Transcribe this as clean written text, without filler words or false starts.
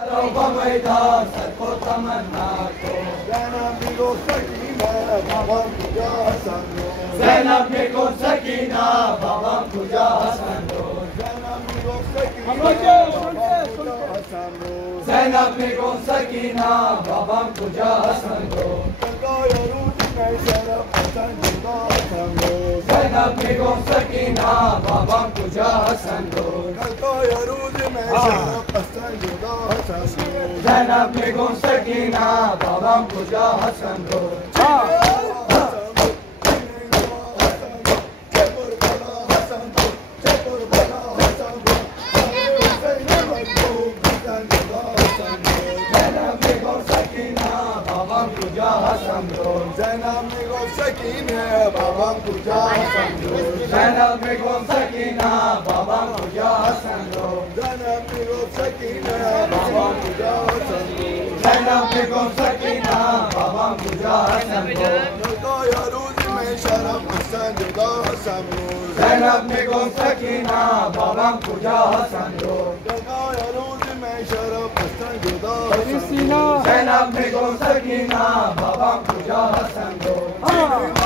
मैदान सबको तमन्ना को ज़ैनब को सकीना बाबा पूजा हसन दो ज़ैनब को सकीना बाबा पूजा हसन दो ज़ैनब को सकीना बाबा पूजा हसन दो ज़ैनब को सकीना बाबा पूजा हसन दो ज़ैनब को सकीना बाबा पूजा हसन दो ज़ैनब को सकीना बाबा पूजा हसन दो ज़ैनब को सकीना बाबा पूजा हसन दो ज़ैनब को सकीना बाबा पूजा हसन दो ज़ैनब को सकीना बाबा पूजा हसन दो ज़ैनब को सकीना बाबा पूजा हसन दो शरम हसन जुदा हसन दो ज़ैनब को सकीना बाबा पूजा हसन दो शरम हसन जुदा ज़ैनब को सकीना बाबा पूजा हसन दो